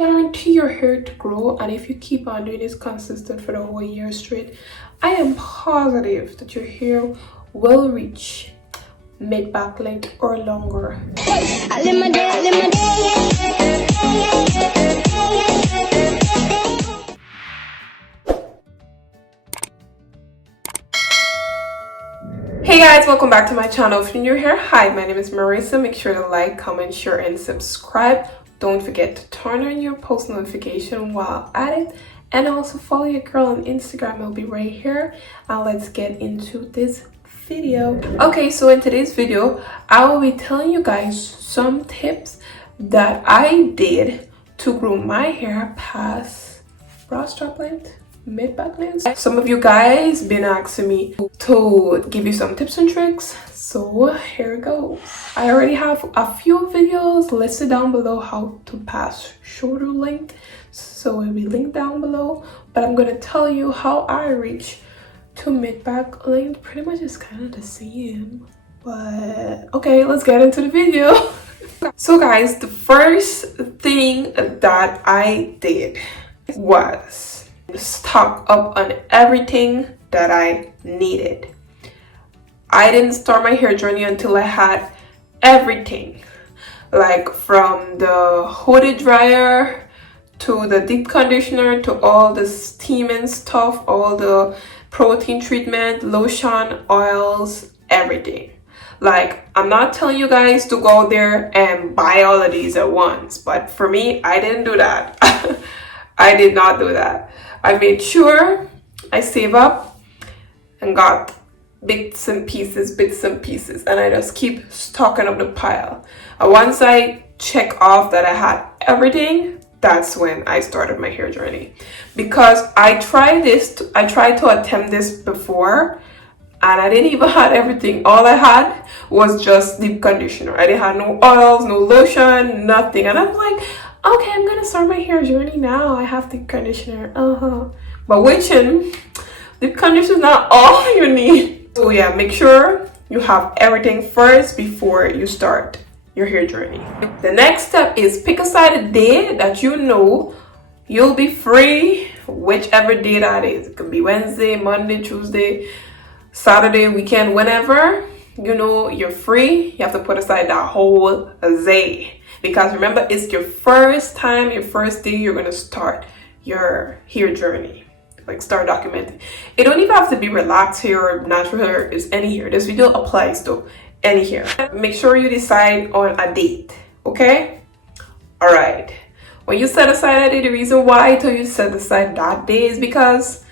Guarantee your hair to grow, and if you keep on doing this consistent for the whole year straight, I am positive that your hair will reach mid-back length or longer. Hey guys, welcome back to my channel. If you're new here, hi, my name is Marissa. Make sure to like, comment, share, and subscribe. Don't forget to turn on your post notification while at it, and also follow your girl on Instagram. It'll be right here. And let's get into this video. Okay, so in today's video, I will be telling you guys some tips that I did to grow my hair past bra strap length, mid-back length. Some of you guys been asking me to give you some tips and tricks, so here it goes. I already have a few videos listed down below how to pass shoulder length, so it'll be linked down below, but I'm gonna tell you how I reach to mid-back length. Pretty much it's kind of the same, but okay, let's get into the video. So guys, the first thing that I did was stock up on everything that I needed. I didn't start my hair journey until I had everything, like from the hooded dryer to the deep conditioner to all the steaming stuff, all the protein treatment, lotion, oils, everything. Like, I'm not telling you guys to go there and buy all of these at once, but for me, I didn't do that. I did not do that. I made sure I save up and got bits and pieces, and I just keep stocking up the pile. And once I check off that I had everything, that's when I started my hair journey. Because I tried to attempt this before, and I didn't even have everything. All I had was just deep conditioner. I didn't have no oils, no lotion, nothing. And I'm like, okay, I'm gonna start my hair journey now. I have deep conditioner. But witching, deep conditioner is not all you need. So yeah, make sure you have everything first before you start your hair journey. The next step is pick aside a day that you know you'll be free, whichever day that is. It can be Wednesday, Monday, Tuesday, Saturday, weekend, whenever you know you're free. You have to put aside that whole day, because remember, it's your first time, your first day you're gonna start your hair journey. Like, start documenting. It don't even have to be relaxed hair or natural hair. It's any hair. This video applies to any hair. Make sure you decide on a date, okay? All right. When you set aside a day, the reason why I tell you set aside that day is because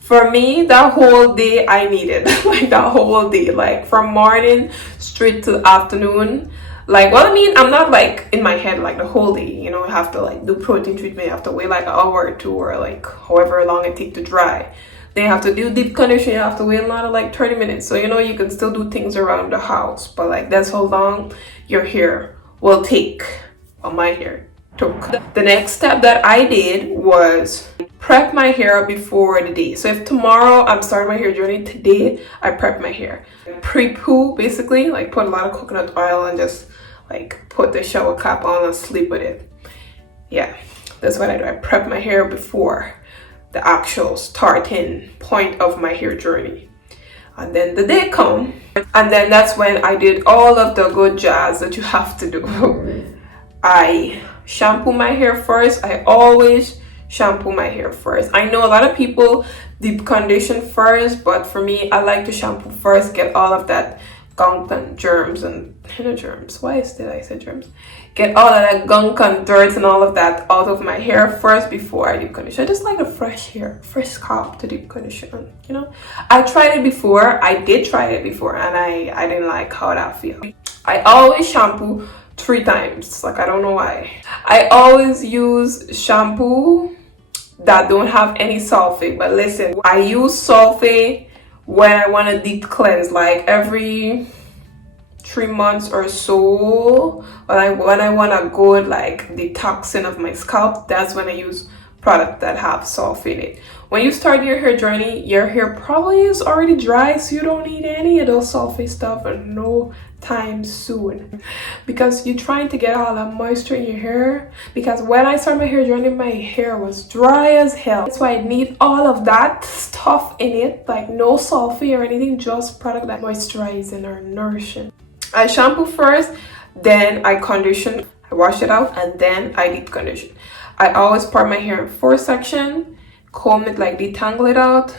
for me, that whole day I needed. Like, that whole day, like from morning straight to afternoon. Like, well, I mean, I'm not like in my head like the whole day, you know. You have to like do protein treatment, you have to wait like an hour or two, or like however long it takes to dry. Then you have to do deep conditioning, you have to wait another like 30 minutes. So, you know, you can still do things around the house, but like that's how long your hair will take. Well, my hair took. The next step that I did was prep my hair before the day. So if tomorrow I'm starting my hair journey, today I prep my hair. Prepoo, basically, like put a lot of coconut oil and just like put the shower cap on and sleep with it. Yeah, that's what I do. I prep my hair before the actual starting point of my hair journey. And then the day come, and then that's when I did all of the good jazz that you have to do. I shampoo my hair first. I always shampoo my hair first. I know a lot of people deep condition first, but for me, I like to shampoo first, get all of that gunk and germs and germs. Why did I say germs? Get all of that gunk and dirt and all of that out of my hair first before I deep condition. I just like a fresh hair, fresh scalp to deep condition, you know. I did try it before, and I didn't like how that feels. I always shampoo 3 times. Like, I don't know why. I always use shampoo that don't have any sulfate. But listen, I use sulfate when I want to deep cleanse, like every 3 months or so. But when I want a good like detoxing of my scalp, that's when I use product that have sulfate in it. When you start your hair journey, your hair probably is already dry, so you don't need any of those sulfate stuff and no time soon, because you're trying to get all that moisture in your hair. Because when I started my hair journey, my hair was dry as hell. That's why I need all of that stuff in it, like no sulfate or anything, just product that moisturizing or nourishing. I shampoo first, then I condition, I wash it out, and then I deep condition. I always part my hair in 4 sections, comb it, like detangle it out,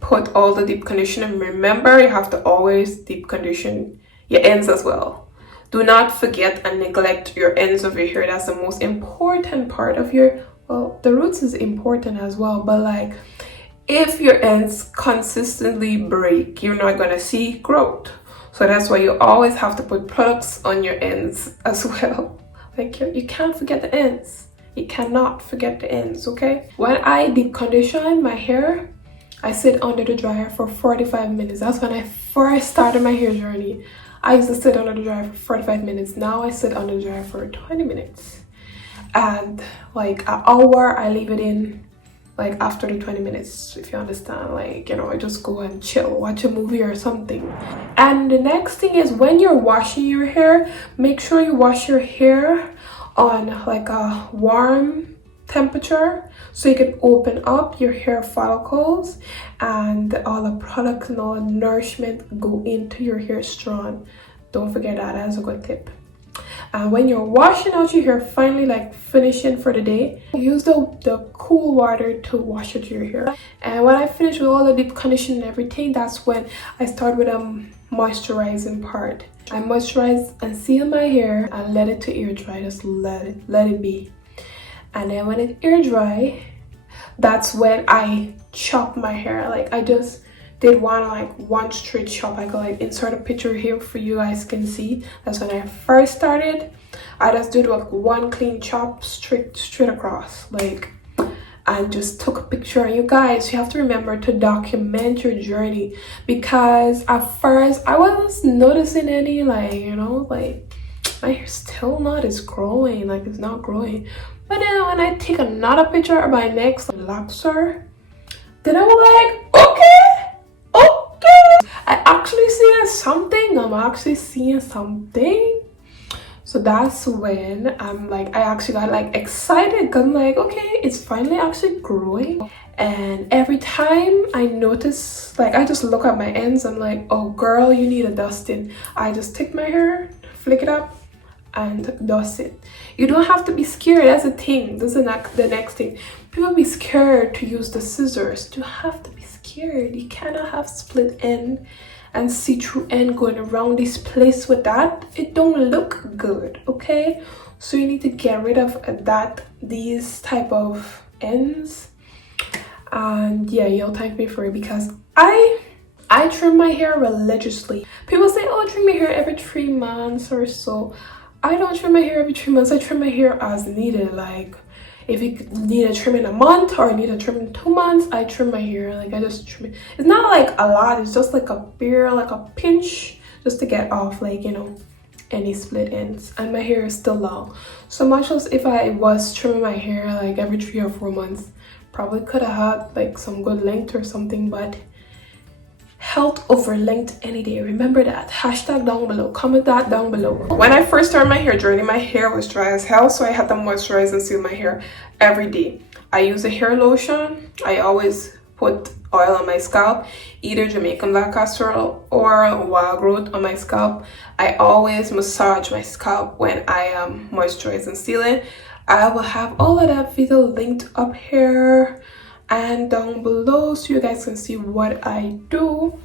put all the deep conditioner. Remember, you have to always deep condition your ends as well. Do not forget and neglect your ends of your hair. That's the most important part of your, well, the roots is important as well, but like if your ends consistently break, you're not gonna see growth. So that's why you always have to put products on your ends as well. Like you can't forget the ends. You cannot forget the ends, okay? When I deep condition my hair, I sit under the dryer for 45 minutes. That's when I first started my hair journey. I used to sit under the dryer for 45 minutes. Now I sit under the dryer for 20 minutes. And like an hour, I leave it in like after the 20 minutes, if you understand. Like, you know, I just go and chill, watch a movie or something. And the next thing is, when you're washing your hair, make sure you wash your hair on like a warm temperature, so you can open up your hair follicles and all the product and all the nourishment go into your hair strand. Don't forget that as a good tip. And when you're washing out your hair, finally like finishing for the day, use the cool water to wash out your hair. And when I finish with all the deep conditioning and everything, that's when I start with a moisturizing part. I moisturize and seal my hair and let it to air dry. Just let it be. And then when it's air dry, that's when I chop my hair. Like I just did one straight chop. I could like insert a picture here for you guys can see. That's when I first started. I just did like one clean chop straight across, like, and just took a picture. And you guys, you have to remember to document your journey, because at first I wasn't noticing any, like, you know, like my hair still not is growing, like it's not growing. But then when I take another picture of my next relaxer, then I was like, okay, I actually seeing something. So that's when I'm like, I actually got like excited, because I'm like, okay, it's finally actually growing. And every time I notice, like I just look at my ends, I'm like, oh girl, you need a dusting. I just take my hair, flick it up, and dust it. You don't have to be scared. That's the thing. This is the next thing. People be scared to use the scissors. You have to be scared. You cannot have split end and see-through end going around this place with that. It don't look good, okay? So you need to get rid of these type of ends. And yeah, you'll thank me for it, because I trim my hair religiously. People say, oh, trim your hair every 3 months or so. I don't trim my hair every 3 months. I trim my hair as needed. Like if you need a trim in a month or need a trim in 2 months, I trim my hair. Like I just trim it. It's not like a lot. It's just like a bare, like a pinch, just to get off, like, you know, any split ends. And my hair is still long. So much as if I was trimming my hair like every 3 or 4 months, probably could have had like some good length or something. But health over length any day. Remember that. Hashtag down below. Comment that down below. When I first started my hair journey, my hair was dry as hell, so I had to moisturize and seal my hair every day. I use a hair lotion. I always put oil on my scalp, either Jamaican black castor oil or wild growth on my scalp. I always massage my scalp when I am moisturizing and sealing. I will have all of that video linked up here and down below, so you guys can see what I do.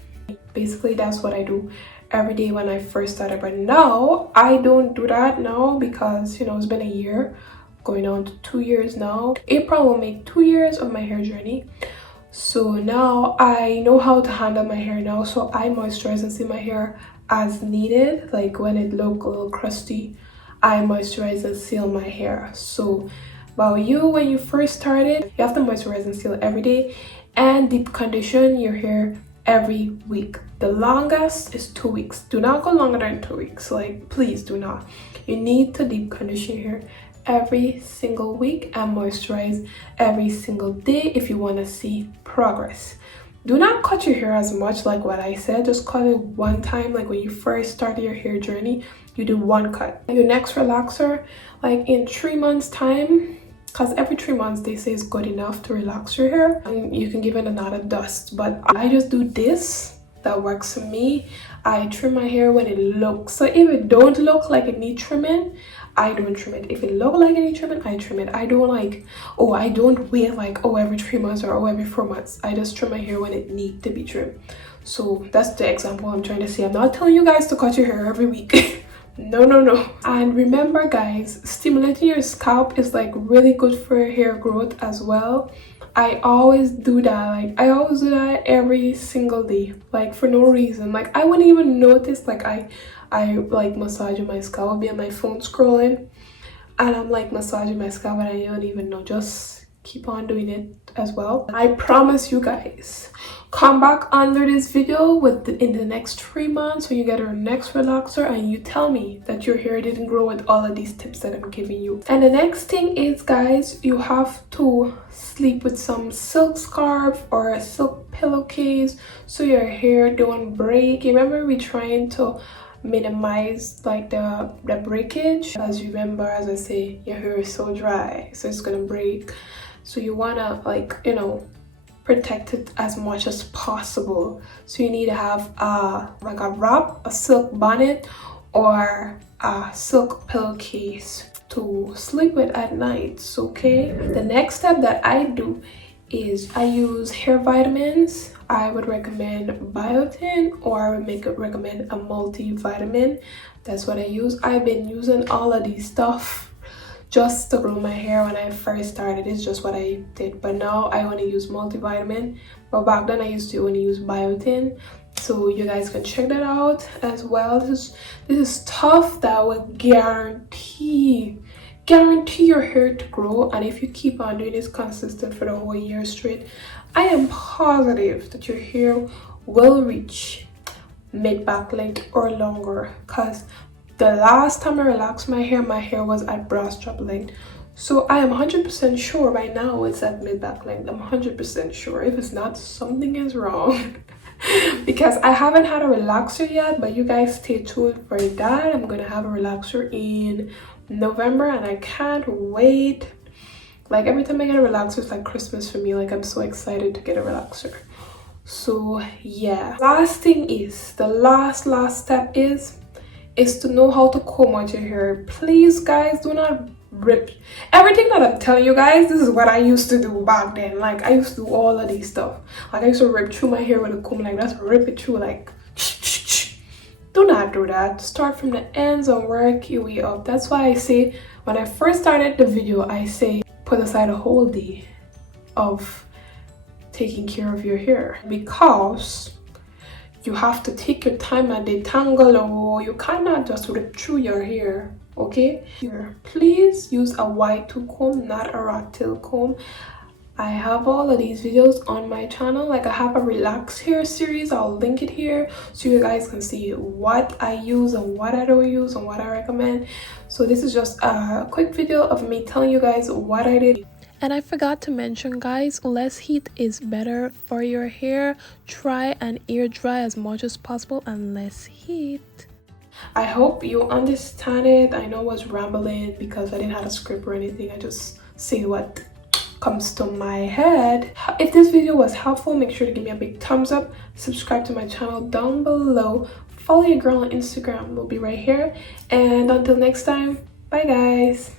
Basically, that's what I do every day when I first started. But now I don't do that now, because, you know, it's been a year, going on to 2 years now. April will make 2 years of my hair journey. So now I know how to handle my hair now. So I moisturize and seal my hair as needed. Like when it looks a little crusty, I moisturize and seal my hair. So about you, when you first started, you have to moisturize and seal every day and deep condition your hair every week. The longest is 2 weeks. Do not go longer than 2 weeks. Like, please do not. You need to deep condition your hair every single week and moisturize every single day if you want to see progress. Do not cut your hair as much like what I said. Just cut it one time, like when you first start your hair journey, you do one cut. Your next relaxer, like in 3 months time, because every 3 months they say is good enough to relax your hair, and you can give it another dust. But I just do this, that works for me. I trim my hair when it looks, so if it don't look like it needs trimming, I don't trim it. If it look like it needs trimming, I trim it. I don't like, oh, I don't wait like, oh, every 3 months or oh, every 4 months. I just trim my hair when it needs to be trimmed. So that's the example I'm trying to say. I'm not telling you guys to cut your hair every week. No, no, no. And remember guys, stimulating your scalp is like really good for hair growth as well. I always do that. Like I always do that every single day, like for no reason. Like I wouldn't even notice. Like I like massaging my scalp. I'll be on my phone scrolling and I'm like massaging my scalp and I don't even know. Just keep on doing it as well. I promise you guys, come back under this video in the next 3 months when you get your next relaxer and you tell me that your hair didn't grow with all of these tips that I'm giving you. And the next thing is guys, you have to sleep with some silk scarf or a silk pillowcase so your hair don't break. Remember, we're trying to minimize like the breakage. As you remember, as I say, your hair is so dry, so it's gonna break. So you wanna, like, you know, protect it as much as possible. So you need to have like a wrap, a silk bonnet, or a silk pillowcase to sleep with at night. Okay, the next step that I do is I use hair vitamins. I would recommend biotin, or I would recommend a multivitamin. That's what I use. I've been using all of these stuff just to grow my hair. When I first started, it's just what I did, but now I want to use multivitamin. But back then I used to only use biotin, so you guys can check that out as well. This is stuff that will guarantee your hair to grow, and if you keep on doing this consistent for the whole year straight, I am positive that your hair will reach mid-back length or longer. Because the last time I relaxed my hair was at bra strap length. So I am 100% sure right now it's at mid-back length. I'm 100% sure. If it's not, something is wrong. Because I haven't had a relaxer yet, but you guys stay tuned for that. I'm gonna have a relaxer in November and I can't wait. Like every time I get a relaxer, it's like Christmas for me. Like I'm so excited to get a relaxer. So yeah, last thing is, the last step is to know how to comb out your hair. Please guys, do not rip everything that I'm telling you guys. This is what I used to do back then. Like I used to do all of these stuff. Like I used to rip through my hair with a comb like that, rip it through like. Do not do that. Start from the ends and work your way up. That's why I say, when I first started the video, I say put aside a whole day of taking care of your hair, because you have to take your time and detangle, or you cannot just rip through your hair. Okay, here, please use a wide tooth comb, not a rat tail comb. I have all of these videos on my channel. Like I have a relax hair series, I'll link it here so you guys can see what I use and what I don't use and what I recommend. So this is just a quick video of me telling you guys what I did. And I forgot to mention guys, less heat is better for your hair. Try and air dry as much as possible and less heat. I hope you understand it. I know I was rambling because I didn't have a script or anything. I just say what comes to my head. If this video was helpful, make sure to give me a big thumbs up, subscribe to my channel down below, follow your girl on Instagram, will be right here, and until next time, bye guys.